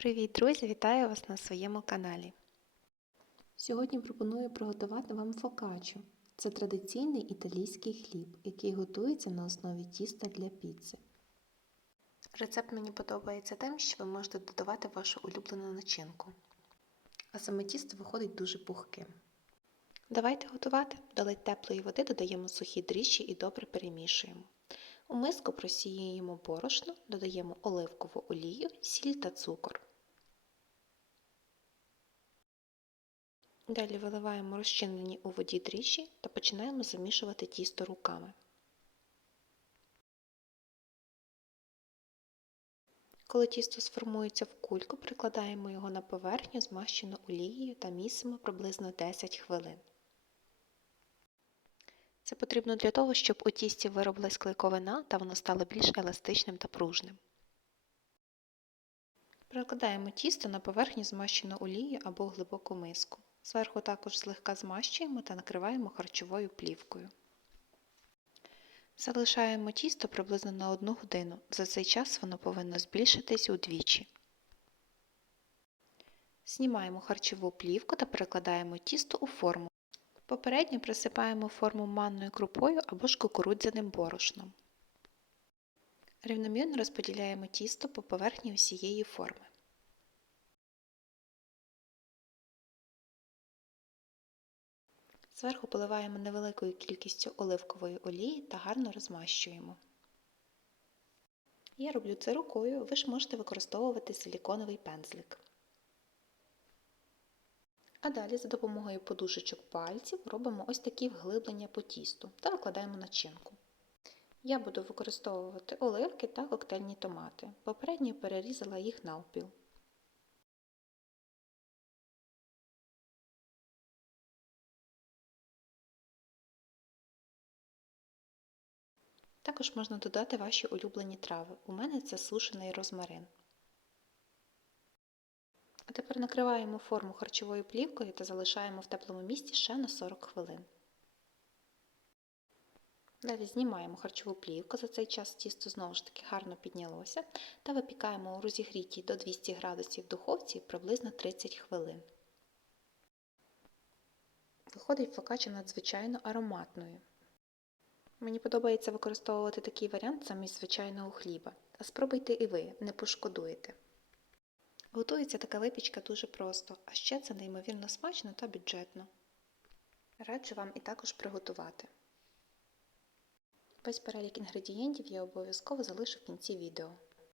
Привіт, друзі! Вітаю вас на своєму каналі. Сьогодні пропоную приготувати вам фокаччо. Це традиційний італійський хліб, який готується на основі тіста для піци. Рецепт мені подобається тим, що ви можете додавати вашу улюблену начинку. А саме тісто виходить дуже пухким. Давайте готувати. До ледь теплої води додаємо сухі дріжджі і добре перемішуємо. У миску просіюємо борошно, додаємо оливкову олію, сіль та цукор. Далі виливаємо розчинені у воді дріжджі та починаємо замішувати тісто руками. Коли тісто сформується в кульку, прикладаємо його на поверхню, змащену олією та місимо приблизно 10 хвилин. Це потрібно для того, щоб у тісті виробилась клейковина та воно стало більш еластичним та пружним. Прикладаємо тісто на поверхню змащену олією або глибоку миску. Зверху також злегка змащуємо та накриваємо харчовою плівкою. Залишаємо тісто приблизно на 1 годину. За цей час воно повинно збільшитись удвічі. Знімаємо харчову плівку та перекладаємо тісто у форму. Попередньо присипаємо форму манною крупою або ж кукурудзяним борошном. Рівномірно розподіляємо тісто по поверхні усієї форми. Зверху поливаємо невеликою кількістю оливкової олії та гарно розмащуємо. Я роблю це рукою, ви ж можете використовувати силіконовий пензлик. А далі за допомогою подушечок пальців робимо ось такі вглиблення по тісту та викладаємо начинку. Я буду використовувати оливки та коктейльні томати. Попередньо перерізала їх навпіл. Також можна додати ваші улюблені трави. У мене це сушений розмарин. А тепер накриваємо форму харчовою плівкою та залишаємо в теплому місці ще на 40 хвилин. Далі знімаємо харчову плівку, за цей час тісто знову ж таки гарно піднялося та випікаємо у розігрітій до 200 градусів духовці приблизно 30 хвилин. Виходить фокачча надзвичайно ароматною. Мені подобається використовувати такий варіант замість звичайного хліба. А спробуйте і ви, не пошкодуєте. Готується така випічка дуже просто, а ще це неймовірно смачно та бюджетно. Раджу вам і також приготувати. Весь перелік інгредієнтів я обов'язково залишу в кінці відео.